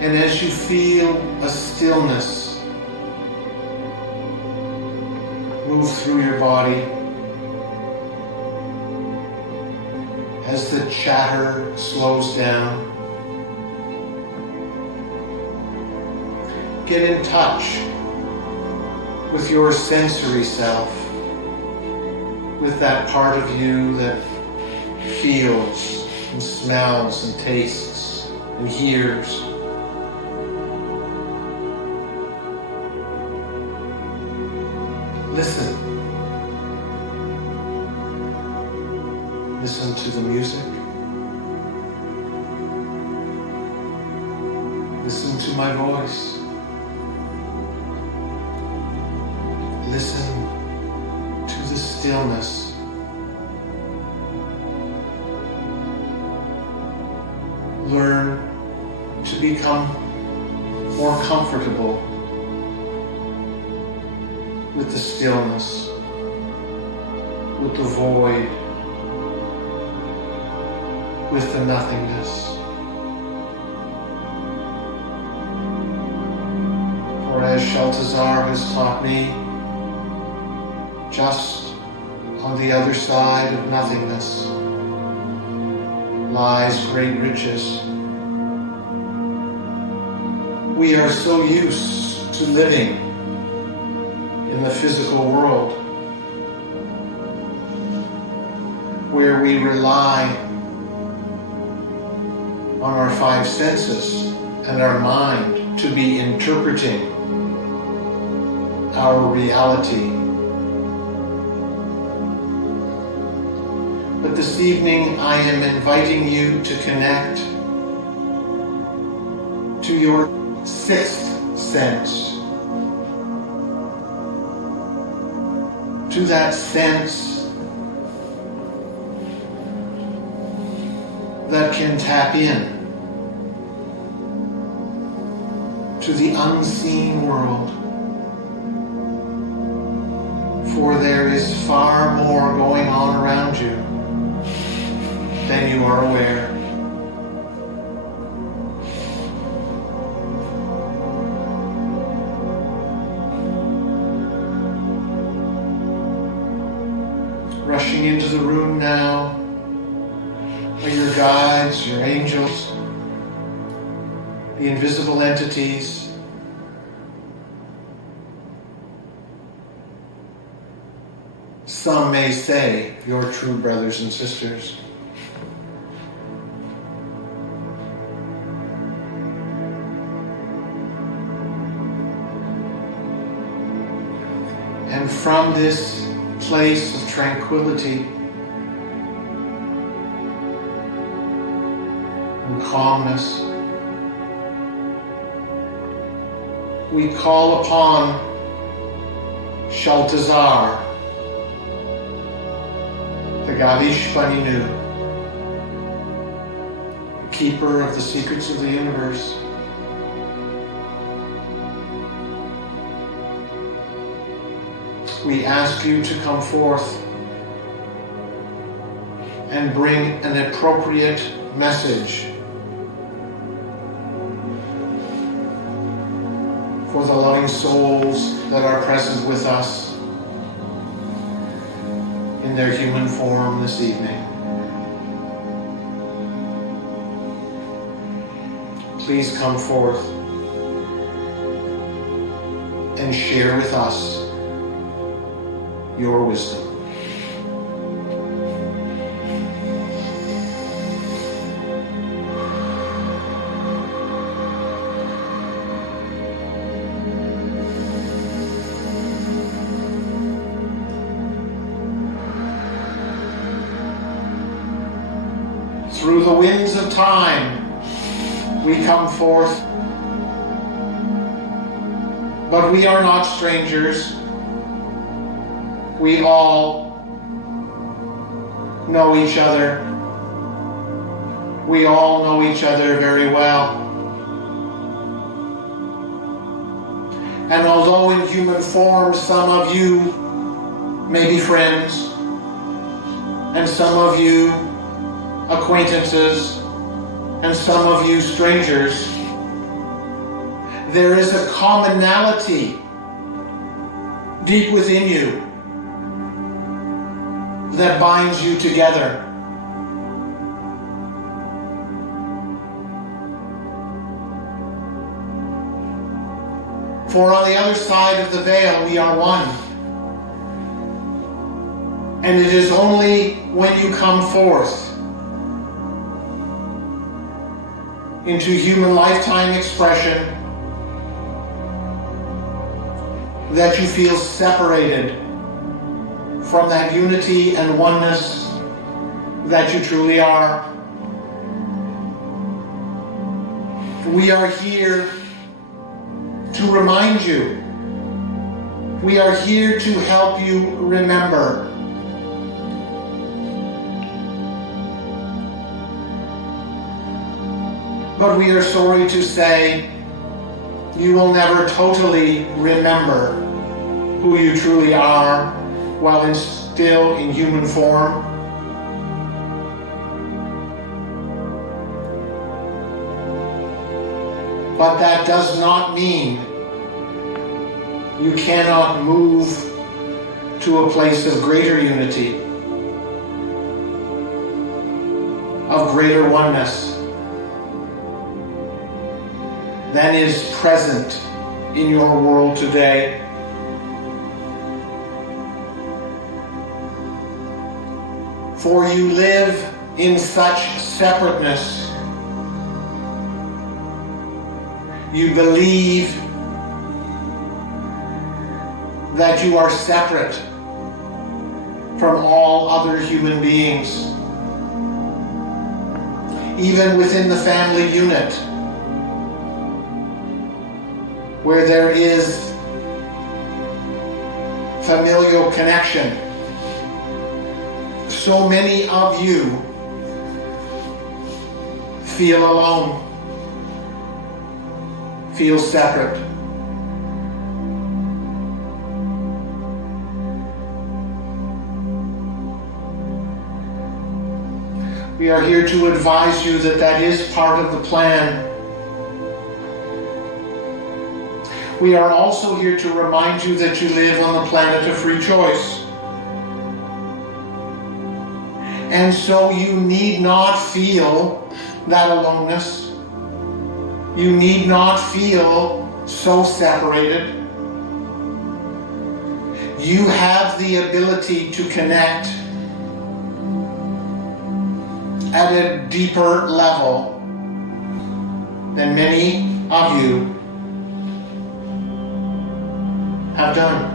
And as you feel a stillness move through your body, as the chatter slows down, get in touch with your sensory self, with that part of you that feels and smells and tastes and hears. Listen. Listen to the music. Listen to my voice. Listen to the stillness. Learn to become more comfortable with the stillness, with the void, with the nothingness. For as Shaltazar has taught me, just on the other side of nothingness lies great riches. We are so used to living in the physical world, where we rely on our five senses and our mind to be interpreting our reality. But this evening I am inviting you to connect to your sixth sense, to that sense that can tap in to the unseen world. For there is far more going on around you than you are aware. Rushing into the room now are your guides, your angels, the invisible entities. Some may say your true brothers and sisters. And from this place of tranquility and calmness, we call upon Shaltazar, the Gadish Baninu, the keeper of the secrets of the universe. We ask you to come forth and bring an appropriate message for the loving souls that are present with us in their human form this evening. Please come forth and share with us your wisdom. Through the winds of time, we come forth, but we are not strangers. We all know each other. We all know each other very well. And although in human form some of you may be friends, and some of you acquaintances, and some of you strangers, there is a commonality deep within you that binds you together. For on the other side of the veil, we are one. And it is only when you come forth into human lifetime expression that you feel separated from that unity and oneness that you truly are. We are here to remind you. We are here to help you remember. But we are sorry to say, you will never totally remember who you truly are while still in human form. But that does not mean you cannot move to a place of greater unity, of greater oneness than is present in your world today. For you live in such separateness. You believe that you are separate from all other human beings. Even within the family unit, where there is familial connection, so many of you feel alone, feel separate. We are here to advise you that that is part of the plan. We are also here to remind you that you live on the planet of free choice. And so you need not feel that aloneness. You need not feel so separated. You have the ability to connect at a deeper level than many of you have done.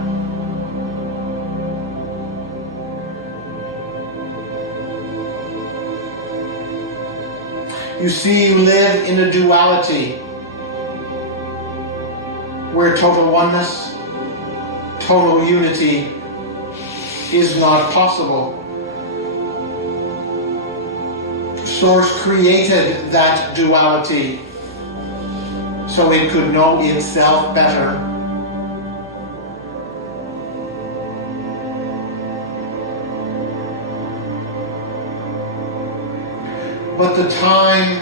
You see, you live in a duality where total oneness, total unity is not possible. Source created that duality so it could know itself better. But the time,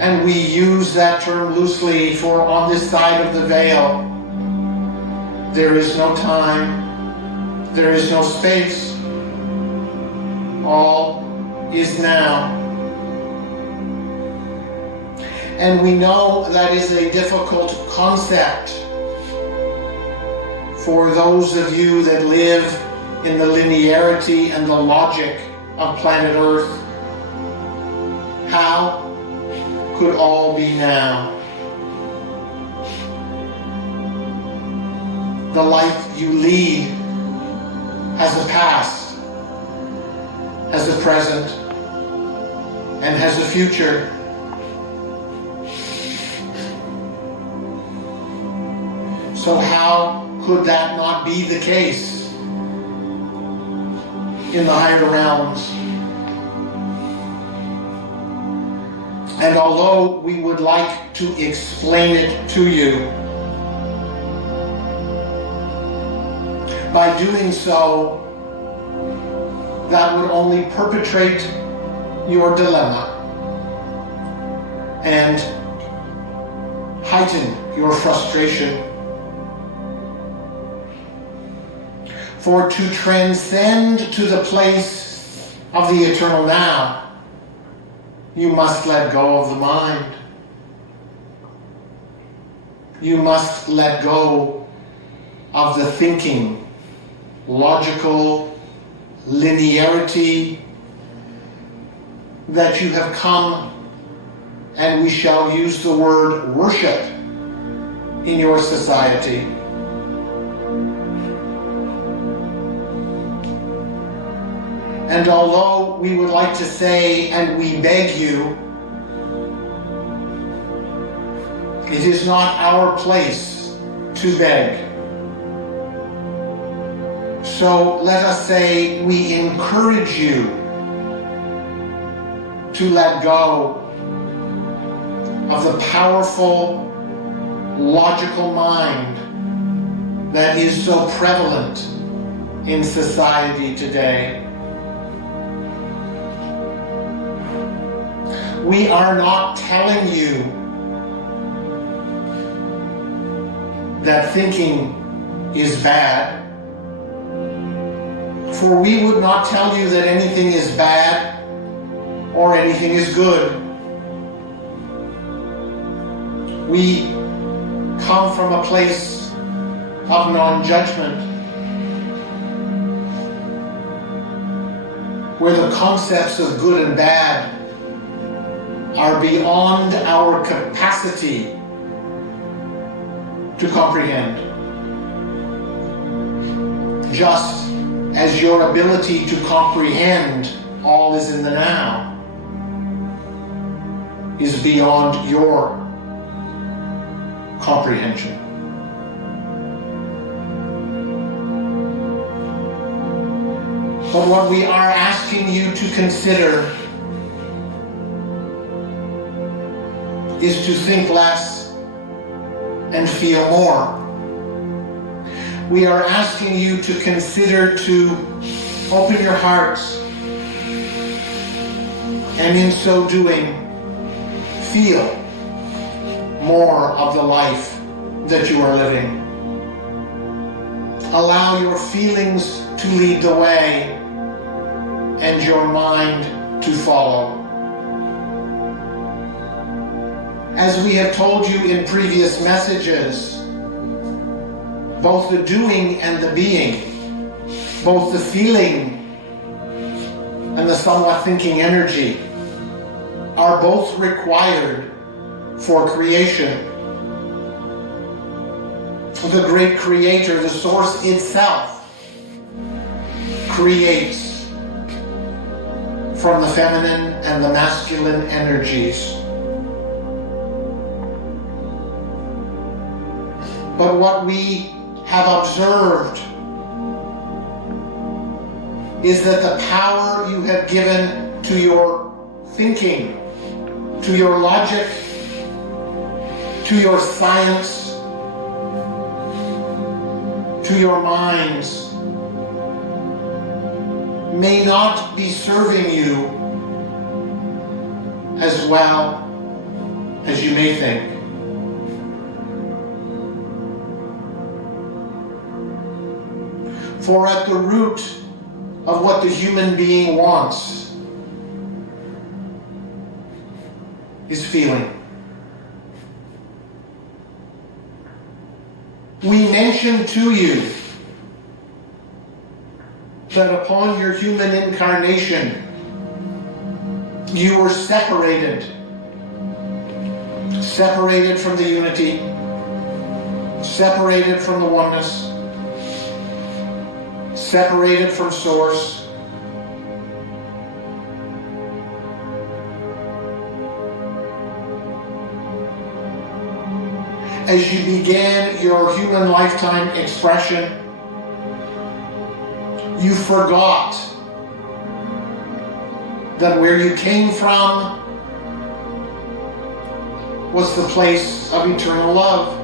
and we use that term loosely for on this side of the veil, there is no time, there is no space. All is now. And we know that is a difficult concept for those of you that live in the linearity and the logic of planet Earth. How could all be now? The life you lead has a past, has a present, and has a future. So how could that not be the case in the higher realms? And although we would like to explain it to you, by doing so, that would only perpetrate your dilemma and heighten your frustration. For to transcend to the place of the eternal now, you must let go of the mind. You must let go of the thinking, logical linearity that you have come, and we shall use the word worship in your society. And although we would like to say, and we beg you, it is not our place to beg. So let us say we encourage you to let go of the powerful, logical mind that is so prevalent in society today. We are not telling you that thinking is bad, for we would not tell you that anything is bad or anything is good. We come from a place of non-judgment, where the concepts of good and bad are beyond our capacity to comprehend. Just as your ability to comprehend all is in the now is beyond your comprehension. But what we are asking you to consider is to think less and feel more. We are asking you to consider to open your hearts, and in so doing, feel more of the life that you are living. Allow your feelings to lead the way and your mind to follow. As we have told you in previous messages, both the doing and the being, both the feeling and the somewhat thinking energy, are both required for creation. The great creator, the source itself, creates from the feminine and the masculine energies. But what we have observed is that the power you have given to your thinking, to your logic, to your science, to your minds, may not be serving you as well as you may think. For at the root of what the human being wants is feeling. We mentioned to you that upon your human incarnation, you were separated from the unity, separated from the oneness, separated from source. As you began your human lifetime expression, you forgot that where you came from was the place of eternal love.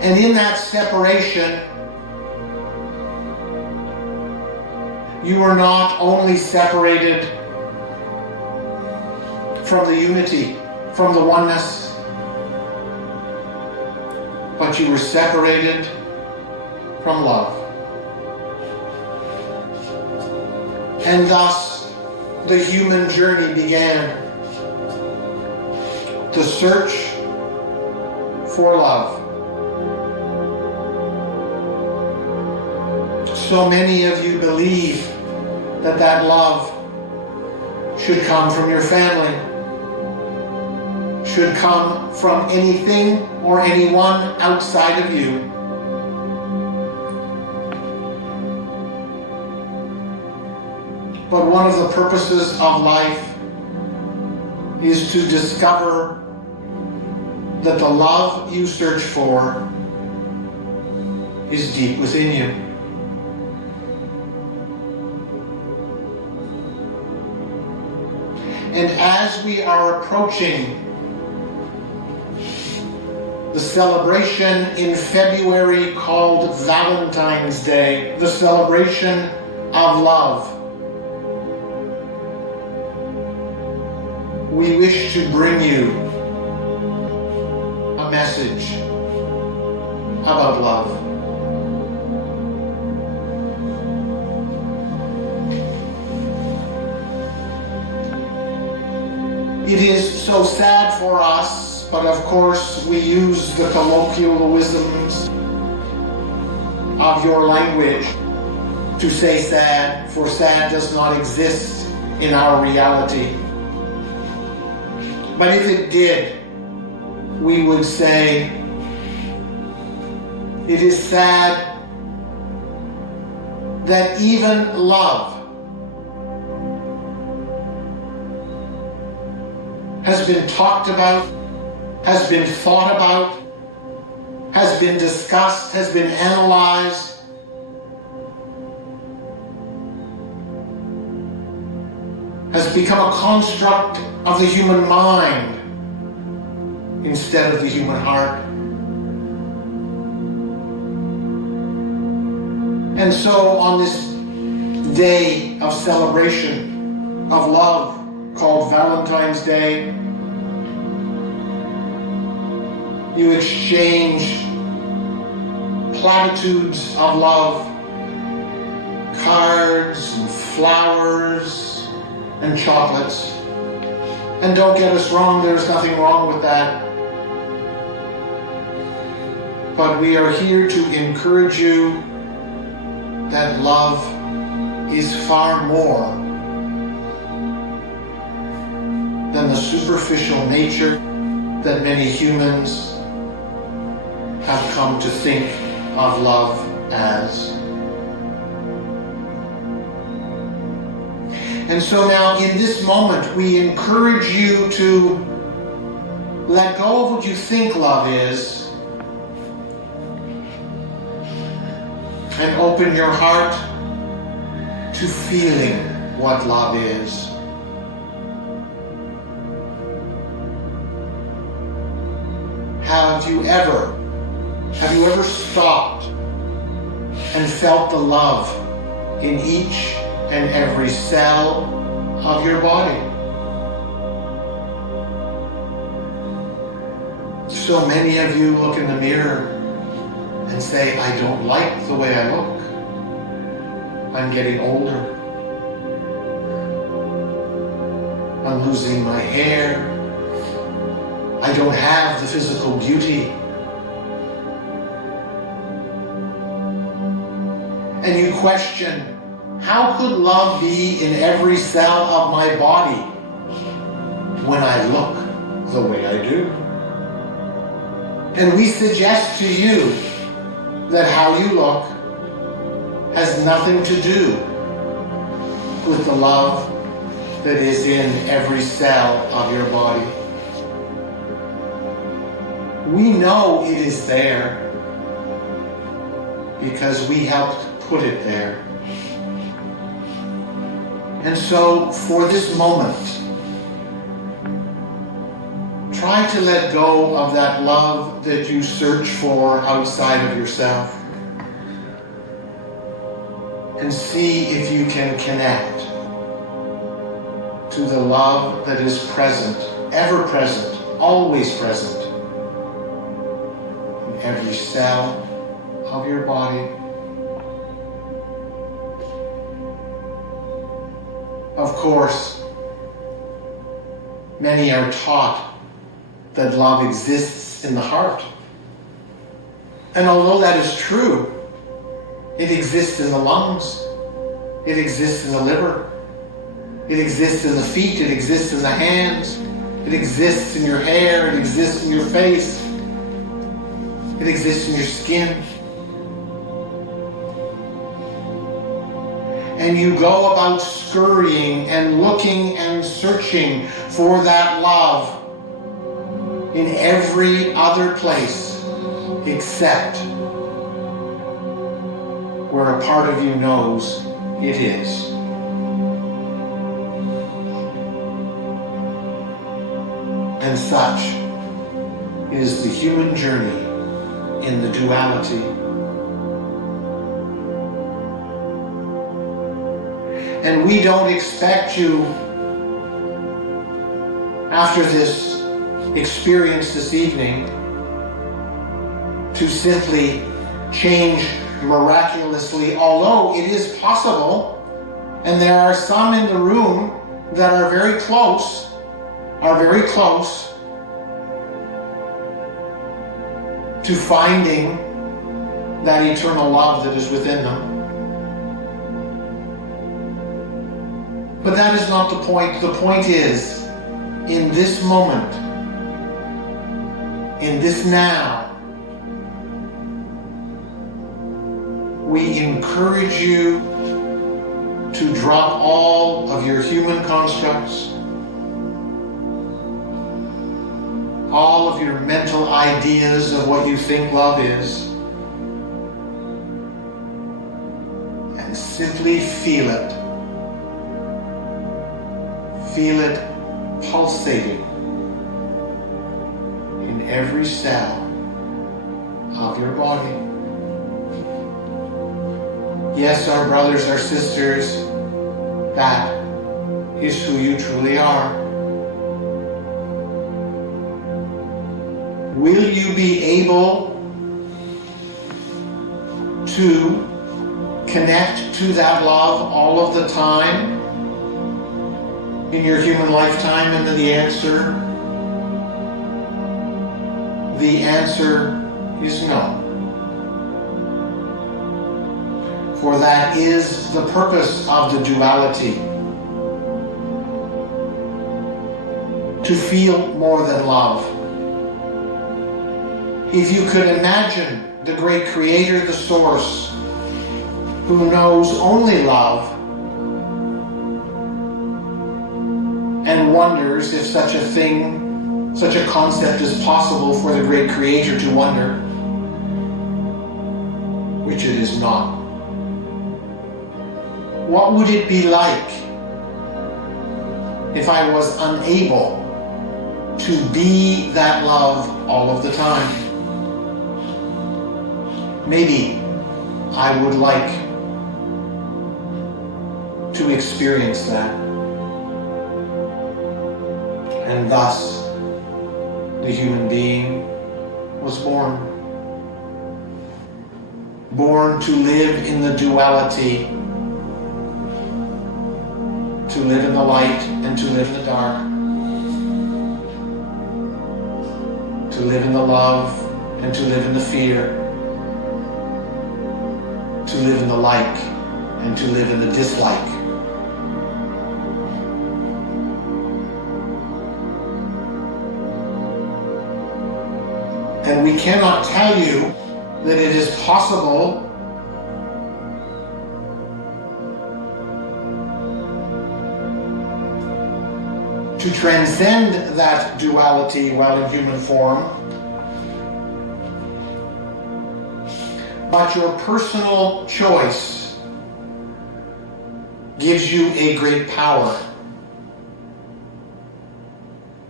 And in that separation, you were not only separated from the unity, from the oneness, but you were separated from love. And thus, the human journey began. The search for love. So many of you believe that that love should come from your family, should come from anything or anyone outside of you. But one of the purposes of life is to discover that the love you search for is deep within you. And as we are approaching the celebration in February called Valentine's Day, the celebration of love, we wish to bring you a message about love. It is so sad for us, but of course we use the colloquialisms of your language to say sad, for sad does not exist in our reality. But if it did, we would say, it is sad that even love has been talked about, has been thought about, has been discussed, has been analyzed, has become a construct of the human mind instead of the human heart. And so on this day of celebration of love called Valentine's Day, you exchange platitudes of love, cards and flowers and chocolates. And don't get us wrong, there's nothing wrong with that. But we are here to encourage you that love is far more than the superficial nature that many humans have come to think of love as. And so now in this moment, we encourage you to let go of what you think love is and open your heart to feeling what love is. Have you ever stopped and felt the love in each and every cell of your body? So many of you look in the mirror and say, I don't like the way I look. I'm getting older. I'm losing my hair. I don't have the physical beauty. And you question, how could love be in every cell of my body when I look the way I do? And we suggest to you that how you look has nothing to do with the love that is in every cell of your body. We know it is there because we helped put it there. And so for this moment, try to let go of that love that you search for outside of yourself and see if you can connect to to the love that is present, ever present, always present, in every cell of your body. Of course, many are taught that love exists in the heart. And although that is true, it exists in the lungs, it exists in the liver, it exists in the feet, it exists in the hands, it exists in your hair, it exists in your face, it exists in your skin. And you go about scurrying and looking and searching for that love in every other place except where a part of you knows it is. And such is the human journey in the duality. And we don't expect you, after this experience this evening, to simply change miraculously, although it is possible, and there are some in the room that are very close to finding that eternal love that is within them. But that is not the point. The point is, in this moment, in this now, we encourage you to drop all of your human constructs, all of your mental ideas of what you think love is, and simply feel it. Feel it pulsating in every cell of your body. Yes, our brothers, our sisters, that is who you truly are. Will you be able to connect to that love all of the time in your human lifetime? And the answer is no. For that is the purpose of the duality. To feel more than love. If you could imagine the great creator, the source, who knows only love, and wonders if such a thing, such a concept is possible for the great creator to wonder, which it is not. What would it be like if I was unable to be that love all of the time? Maybe I would like to experience that. And thus, the human being was born. Born to live in the duality, to live in the light and to live in the dark, to live in the love and to live in the fear, to live in the like and to live in the dislike. And we cannot tell you that it is possible to transcend that duality while in human form, but your personal choice gives you a great power.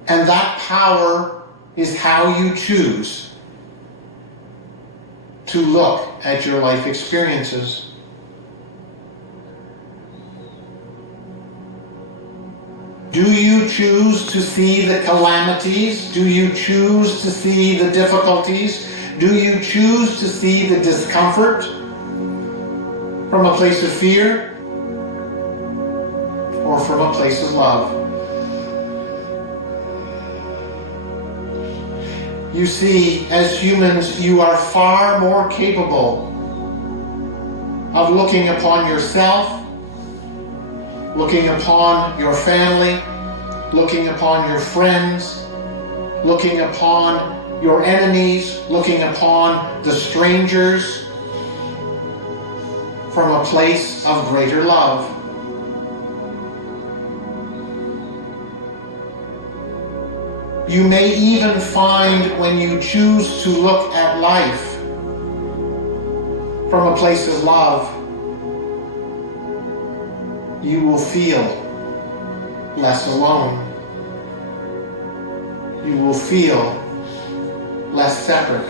And that power is how you choose to look at your life experiences. Do you choose to see the calamities? Do you choose to see the difficulties? Do you choose to see the discomfort from a place of fear or from a place of love? You see, as humans, you are far more capable of looking upon yourself, looking upon your family, looking upon your friends, looking upon your enemies, looking upon the strangers from a place of greater love. You may even find when you choose to look at life from a place of love, you will feel less alone. You will feel less separate.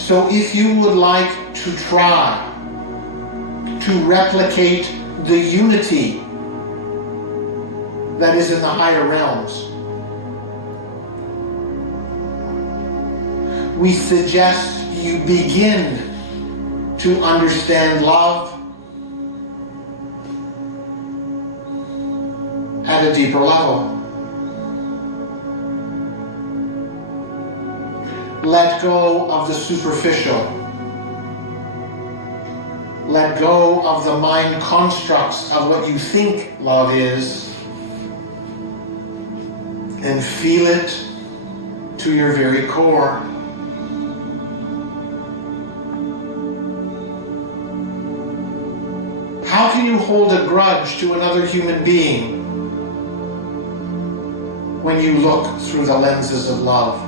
So if you would like to try to replicate the unity that is in the higher realms, we suggest you begin to understand love at a deeper level. Let go of the superficial. Let go of the mind constructs of what you think love is, and feel it to your very core. How can you hold a grudge to another human being when you look through the lenses of love?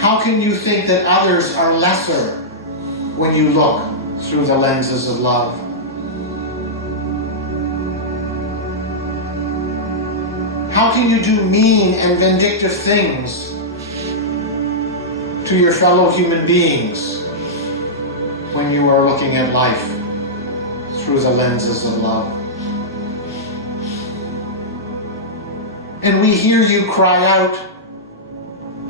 How can you think that others are lesser when you look through the lenses of love? How can you do mean and vindictive things to your fellow human beings when you are looking at life through the lenses of love? And we hear you cry out,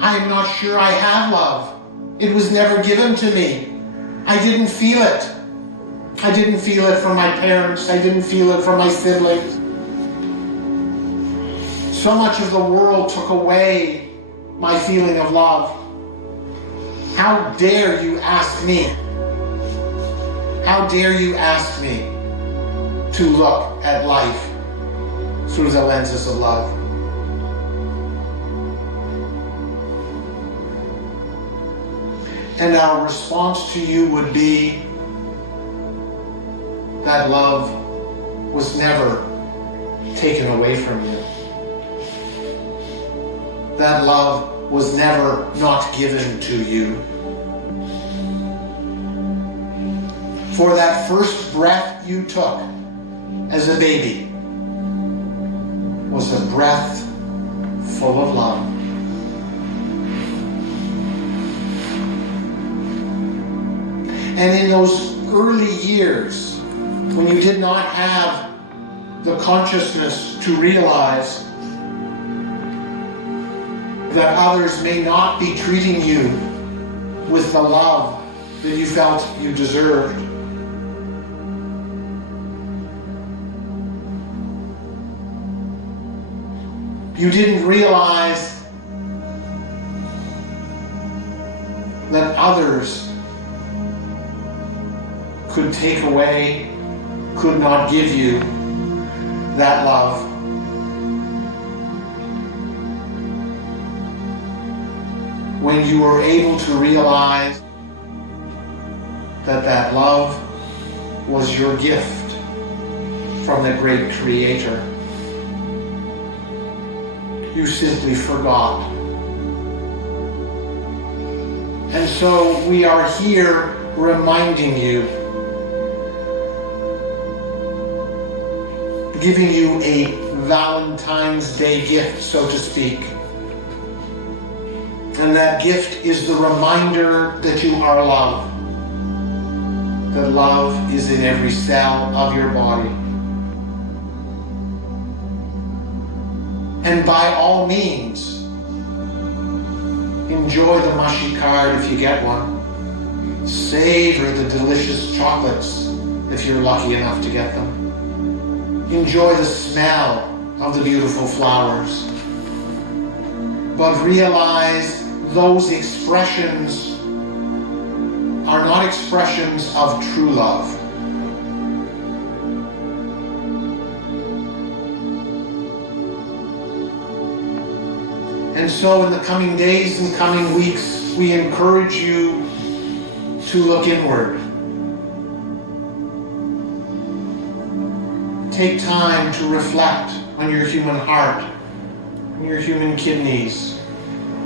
I am not sure I have love. It was never given to me. I didn't feel it. I didn't feel it from my parents. I didn't feel it from my siblings. So much of the world took away my feeling of love. How dare you ask me? How dare you ask me to look at life through the lenses of love? And our response to you would be that love was never taken away from you. That love was never not given to you. For that first breath you took as a baby was a breath full of love. And in those early years, when you did not have the consciousness to realize that others may not be treating you with the love that you felt you deserved, you didn't realize that others could take away, could not give you that love. When you were able to realize that that love was your gift from the great Creator, you simply forgot. And so we are here reminding you, giving you a Valentine's Day gift, so to speak. And that gift is the reminder that you are loved. that love is in every cell of your body. And by all means, enjoy the mushy card if you get one. Savor the delicious chocolates if you're lucky enough to get them. Enjoy the smell of the beautiful flowers. But realize those expressions are not expressions of true love. And so in the coming days and coming weeks, we encourage you to look inward. Take time to reflect on your human heart, on your human kidneys,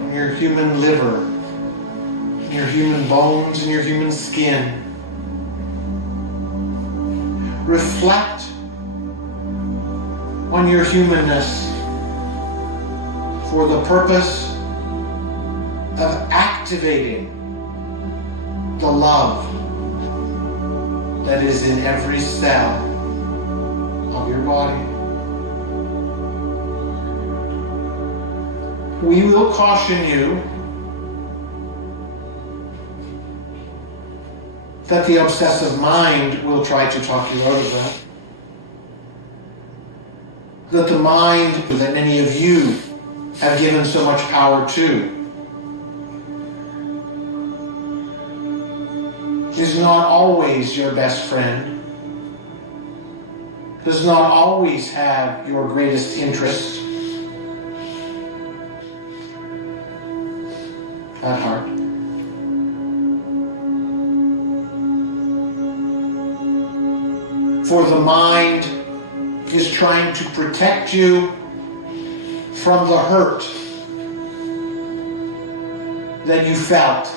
on your human liver, on your human bones, and your human skin. Reflect on your humanness for the purpose of activating the love that is in every cell of your body. We will caution you that the obsessive mind will try to talk you out of that. That the mind that many of you have given so much power to is not always your best friend, does not always have your greatest interest at heart. For the mind is trying to protect you from the hurt that you felt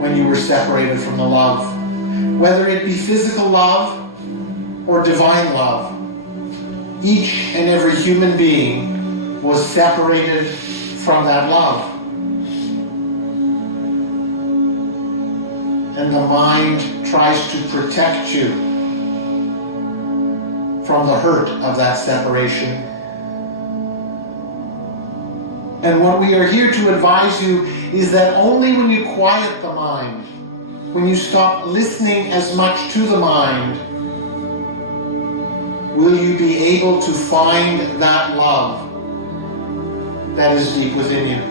when you were separated from the love. Whether it be physical love or divine love, each and every human being was separated from that love. And the mind tries to protect you from the hurt of that separation. And what we are here to advise you is that only when you quiet the mind, when you stop listening as much to the mind, will you be able to find that love that is deep within you.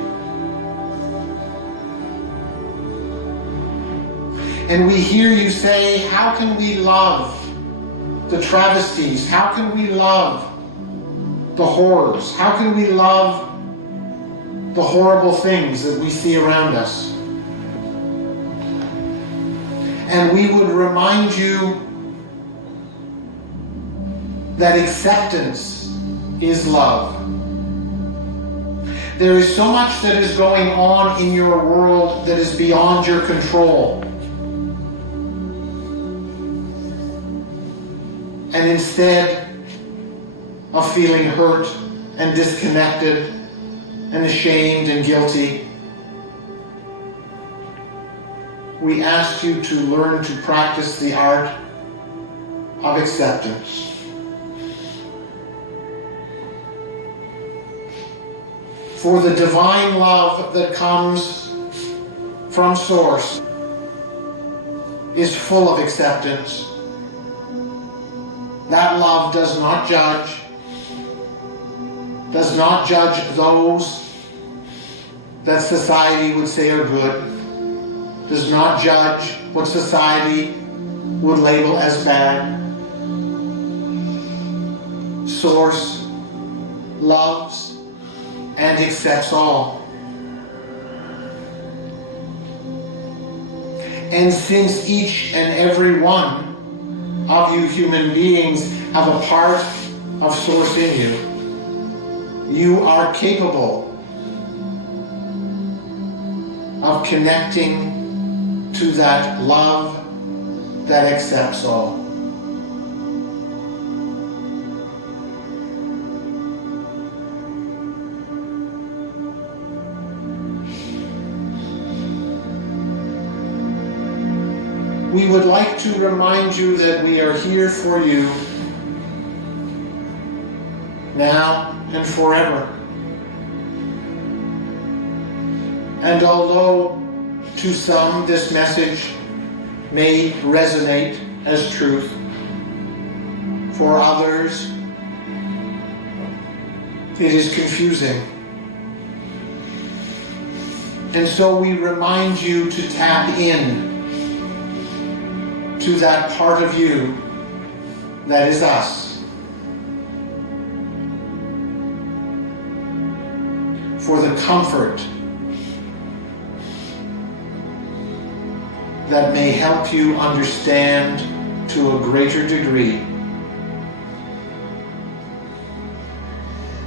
And we hear you say, how can we love the travesties? How can we love the horrors? How can we love the horrible things that we see around us? And we would remind you that acceptance is love. There is so much that is going on in your world that is beyond your control. And instead of feeling hurt and disconnected and ashamed and guilty, we ask you to learn to practice the art of acceptance. For the divine love that comes from Source is full of acceptance. That love does not judge those that society would say are good, does not judge what society would label as bad. Source loves and accepts all. And since each and every one of you human beings have a part of Source in you, you are capable of connecting to that love that accepts all. we would like to remind you that we are here for you now and forever. And although to some this message may resonate as truth, for others it is confusing. And so we remind you to tap in to that part of you that is us. For the comfort that may help you understand to a greater degree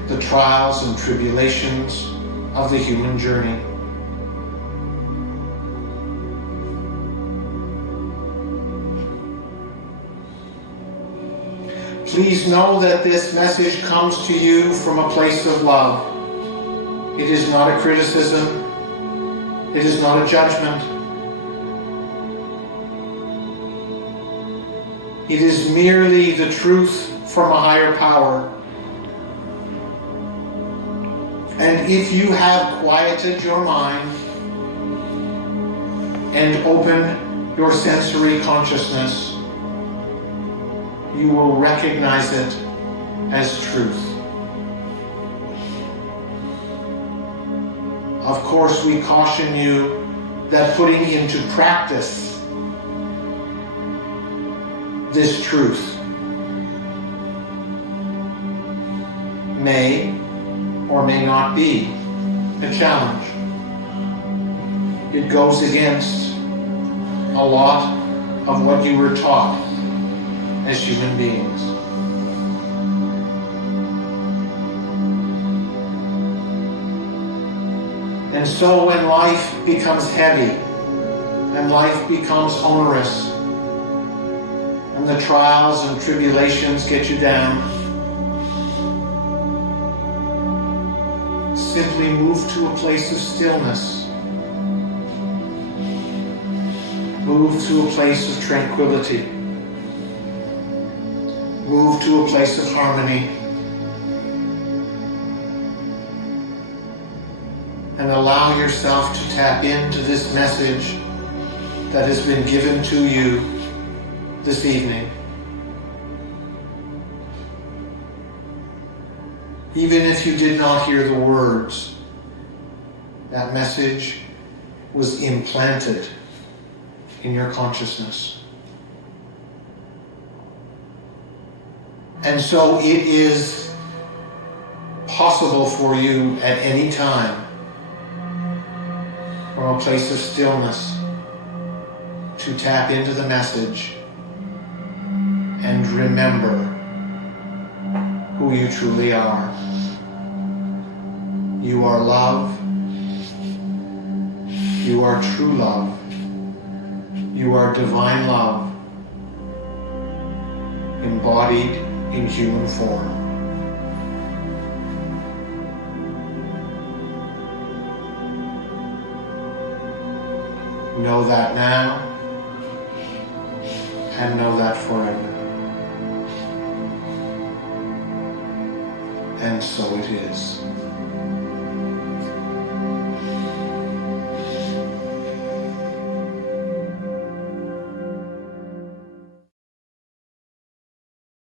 the trials and tribulations of the human journey. Please know that this message comes to you from a place of love. It is not a criticism. It is not a judgment. It is merely the truth from a higher power. And if you have quieted your mind and opened your sensory consciousness, you will recognize it as truth. Of course, we caution you that putting into practice this truth may or may not be a challenge. It goes against a lot of what you were taught as human beings. And so when life becomes heavy and life becomes onerous and the trials and tribulations get you down, simply move to a place of stillness. Move to a place of tranquility. Move to a place of harmony. And allow yourself to tap into this message that has been given to you this evening. Even if you did not hear the words, that message was implanted in your consciousness. And so it is possible for you at any time, from a place of stillness, to tap into the message and remember who you truly are. You are love. You are true love. You are divine love, embodied in human form. Know that now, and know that forever. And so it is.